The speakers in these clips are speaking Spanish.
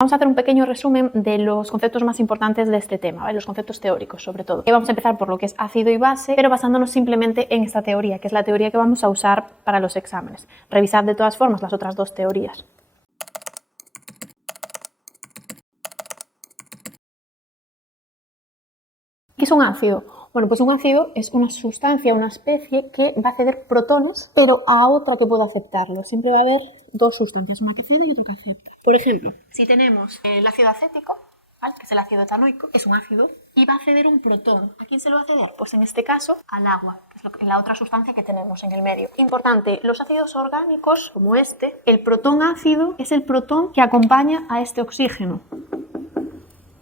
Vamos a hacer un pequeño resumen de los conceptos más importantes de este tema, ¿vale? Los conceptos teóricos sobre todo. Y vamos a empezar por lo que es ácido y base, pero basándonos simplemente en esta teoría, que es la teoría que vamos a usar para los exámenes. Revisad de todas formas las otras dos teorías. ¿Qué es un ácido? Bueno, pues un ácido es una sustancia, una especie que va a ceder protones, pero a otra que pueda aceptarlo. Siempre va a haber dos sustancias, una que cede y otra que acepta. Por ejemplo, si tenemos el ácido acético, ¿vale?, que es el ácido etanoico, es un ácido y va a ceder un protón. ¿A quién se lo va a ceder? Pues en este caso al agua, que es la otra sustancia que tenemos en el medio. Importante, los ácidos orgánicos, como este, el protón ácido es el protón que acompaña a este oxígeno.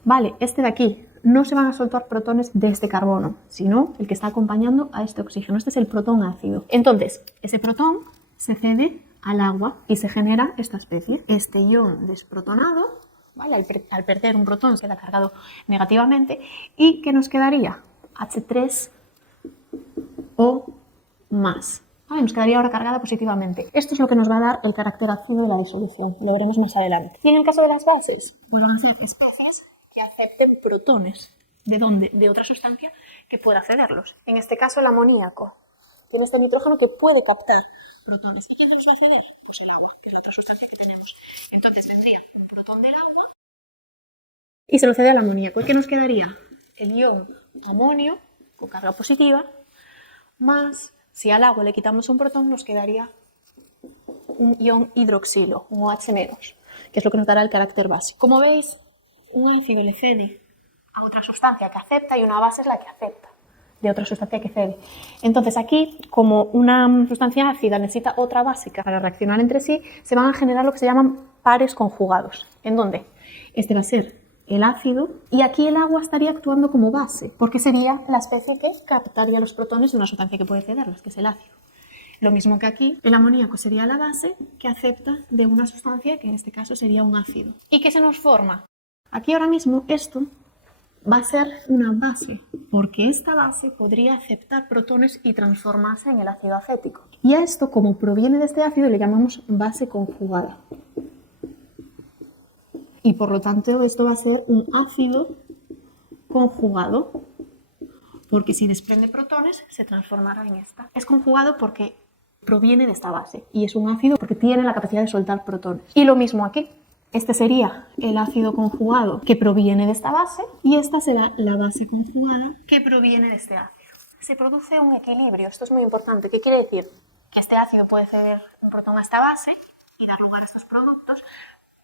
Vale, este de aquí. No se van a soltar protones de este carbono, sino el que está acompañando a este oxígeno. Este es el protón ácido. Entonces, ese protón se cede al agua y se genera esta especie. Este ion desprotonado, ¿vale?, al perder un protón se le ha cargado negativamente. ¿Y qué nos quedaría? H3O más. Vale, nos quedaría ahora cargada positivamente. Esto es lo que nos va a dar el carácter ácido de la disolución. Lo veremos más adelante. Y en el caso de las bases, pues van a ser especies que acepten protones. ¿De dónde? De otra sustancia que pueda cederlos. En este caso, el amoníaco tiene este nitrógeno que puede captar protones. ¿Y quién nos va a ceder? Pues el agua, que es la otra sustancia que tenemos. Entonces vendría un protón del agua y se lo cede al amoníaco. ¿Y qué nos quedaría? El ion amonio con carga positiva más, si al agua le quitamos un protón, nos quedaría un ion hidroxilo, un OH-, que es lo que nos dará el carácter base. Como veis, un ácido le cede a otra sustancia que acepta y una base es la que acepta de otra sustancia que cede. Entonces aquí, como una sustancia ácida necesita otra básica para reaccionar entre sí, se van a generar lo que se llaman pares conjugados. ¿En dónde? Este va a ser el ácido y aquí el agua estaría actuando como base, porque sería la especie que captaría los protones de una sustancia que puede cederlos, que es el ácido. Lo mismo que aquí, el amoníaco sería la base que acepta de una sustancia que en este caso sería un ácido. ¿Y qué se nos forma? Aquí ahora mismo esto va a ser una base, porque esta base podría aceptar protones y transformarse en el ácido acético. Y a esto, como proviene de este ácido, le llamamos base conjugada. Y por lo tanto esto va a ser un ácido conjugado, porque si desprende protones se transformará en esta. Es conjugado porque proviene de esta base y es un ácido porque tiene la capacidad de soltar protones. Y lo mismo aquí. Este sería el ácido conjugado que proviene de esta base y esta será la base conjugada que proviene de este ácido. Se produce un equilibrio, esto es muy importante. ¿Qué quiere decir? Que este ácido puede ceder un protón a esta base y dar lugar a estos productos,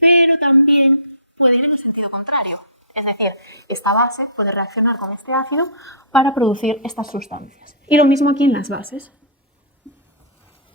pero también puede ir en el sentido contrario. Es decir, esta base puede reaccionar con este ácido para producir estas sustancias. Y lo mismo aquí en las bases.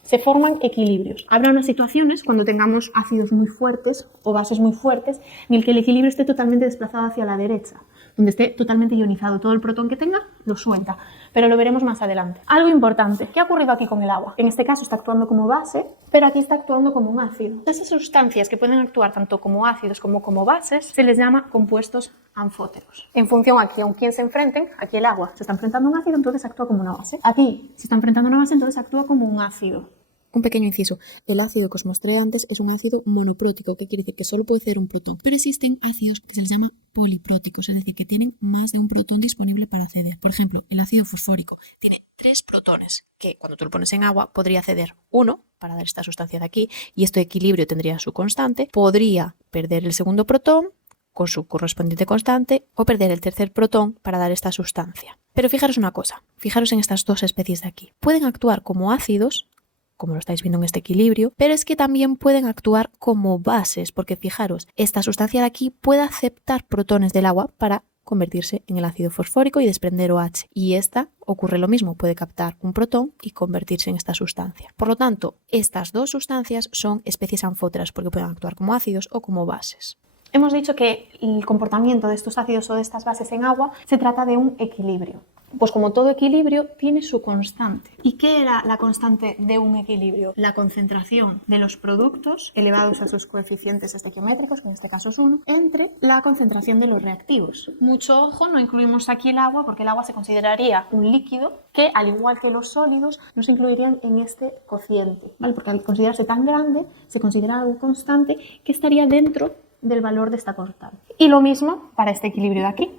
Se forman equilibrios. Habrá unas situaciones cuando tengamos ácidos muy fuertes o bases muy fuertes en el que el equilibrio esté totalmente desplazado hacia la derecha, donde esté totalmente ionizado. Todo el protón que tenga lo suelta, pero lo veremos más adelante. Algo importante, ¿qué ha ocurrido aquí con el agua? En este caso está actuando como base, pero aquí está actuando como un ácido. Esas sustancias que pueden actuar tanto como ácidos como bases se les llama compuestos anfóteros. En función a quién se enfrenten, aquí el agua se está enfrentando a un ácido, entonces actúa como una base. Aquí se está enfrentando a una base, entonces actúa como un ácido. Un pequeño inciso. El ácido que os mostré antes es un ácido monoprótico, que quiere decir que solo puede ceder un protón. Pero existen ácidos que se les llama polipróticos, es decir, que tienen más de un protón disponible para ceder. Por ejemplo, el ácido fosfórico tiene 3 protones, que cuando tú lo pones en agua podría ceder uno para dar esta sustancia de aquí, y este equilibrio tendría su constante. Podría perder el segundo protón con su correspondiente constante o perder el tercer protón para dar esta sustancia. Pero fijaros una cosa, fijaros en estas dos especies de aquí. Pueden actuar como ácidos, como lo estáis viendo en este equilibrio, pero es que también pueden actuar como bases, porque fijaros, esta sustancia de aquí puede aceptar protones del agua para convertirse en el ácido fosfórico y desprender OH, y esta ocurre lo mismo, puede captar un protón y convertirse en esta sustancia. Por lo tanto, estas dos sustancias son especies anfóteras porque pueden actuar como ácidos o como bases. Hemos dicho que el comportamiento de estos ácidos o de estas bases en agua se trata de un equilibrio. Pues como todo equilibrio tiene su constante. ¿Y qué era la constante de un equilibrio? La concentración de los productos elevados a sus coeficientes estequiométricos, que en este caso es 1, entre la concentración de los reactivos. Mucho ojo, no incluimos aquí el agua porque el agua se consideraría un líquido que, al igual que los sólidos, no se incluirían en este cociente, ¿vale? Porque al considerarse tan grande, se considera algo constante que estaría dentro del valor de esta constante. Y lo mismo para este equilibrio de aquí.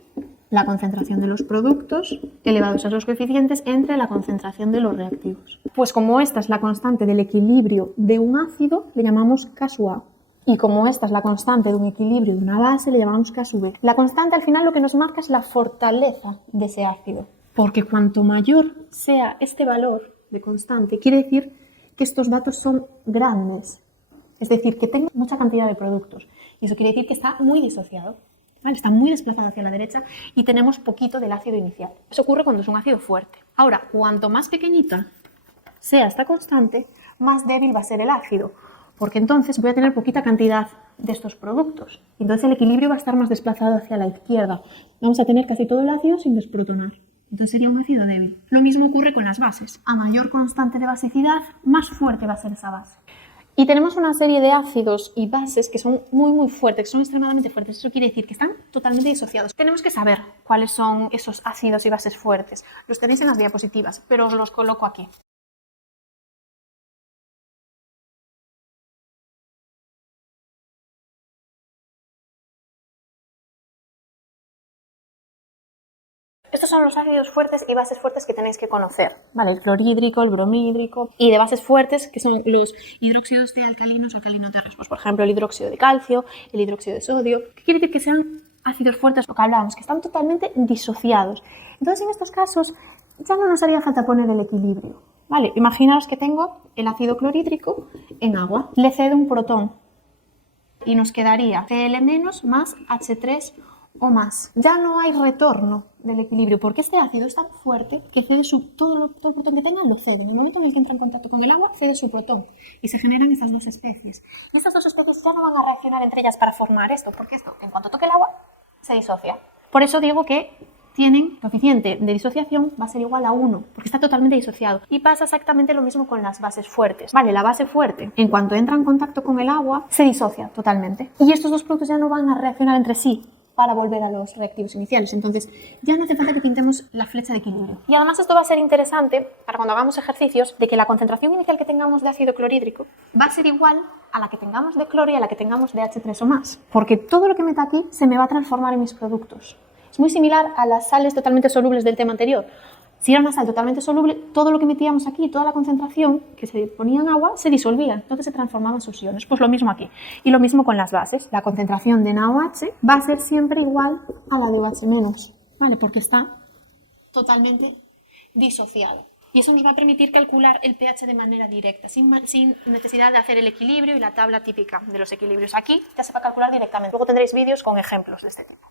La concentración de los productos elevados a los coeficientes entre la concentración de los reactivos. Pues como esta es la constante del equilibrio de un ácido, le llamamos K sub A. Y como esta es la constante de un equilibrio de una base, le llamamos K sub B. La constante al final lo que nos marca es la fortaleza de ese ácido. Porque cuanto mayor sea este valor de constante, quiere decir que estos datos son grandes. Es decir, que tengo mucha cantidad de productos. Y eso quiere decir que está muy disociado. ¿Vale? Está muy desplazado hacia la derecha y tenemos poquito del ácido inicial. Eso ocurre cuando es un ácido fuerte. Ahora, cuanto más pequeñita sea esta constante, más débil va a ser el ácido, porque entonces voy a tener poquita cantidad de estos productos. Entonces el equilibrio va a estar más desplazado hacia la izquierda. Vamos a tener casi todo el ácido sin desprotonar. Entonces sería un ácido débil. Lo mismo ocurre con las bases. A mayor constante de basicidad, más fuerte va a ser esa base. Y tenemos una serie de ácidos y bases que son muy fuertes, que son extremadamente fuertes. Eso quiere decir que están totalmente disociados. Tenemos que saber cuáles son esos ácidos y bases fuertes. Los tenéis en las diapositivas, pero os los coloco aquí. Estos son los ácidos fuertes y bases fuertes que tenéis que conocer, ¿vale? El clorhídrico, el bromhídrico y de bases fuertes que son los hidróxidos de alcalinos o alcalinoterros. Pues, por ejemplo, el hidróxido de calcio, el hidróxido de sodio. ¿Qué quiere decir que sean ácidos fuertes? Lo que hablábamos, que están totalmente disociados. Entonces, en estos casos, ya no nos haría falta poner el equilibrio, ¿vale? Imaginaos que tengo el ácido clorhídrico en agua. Le cedo un protón y nos quedaría Cl- más H3 o más. Ya no hay retorno del equilibrio porque este ácido es tan fuerte que cede todo el protón que tenga lo cede. En el momento en el que entra en contacto con el agua, cede su protón y se generan estas dos especies. Y estas dos especies ya no van a reaccionar entre ellas para formar esto, porque esto, en cuanto toque el agua, se disocia. Por eso digo que tienen coeficiente de disociación va a ser igual a 1, porque está totalmente disociado. Y pasa exactamente lo mismo con las bases fuertes. Vale, la base fuerte, en cuanto entra en contacto con el agua, se disocia totalmente. Y estos dos productos ya no van a reaccionar entre sí para volver a los reactivos iniciales. Entonces, ya no hace falta que pintemos la flecha de equilibrio. Y además esto va a ser interesante para cuando hagamos ejercicios de que la concentración inicial que tengamos de ácido clorhídrico va a ser igual a la que tengamos de cloro y a la que tengamos de H3 o más. Porque todo lo que meta aquí se me va a transformar en mis productos. Es muy similar a las sales totalmente solubles del tema anterior. Si era una sal totalmente soluble, todo lo que metíamos aquí, toda la concentración que se ponía en agua, se disolvía, entonces se transformaban en sus iones. Pues lo mismo aquí. Y lo mismo con las bases. La concentración de NaOH va a ser siempre igual a la de OH-, ¿vale? Porque está totalmente disociado. Y eso nos va a permitir calcular el pH de manera directa, sin necesidad de hacer el equilibrio y la tabla típica de los equilibrios. Aquí ya se va a calcular directamente. Luego tendréis vídeos con ejemplos de este tipo.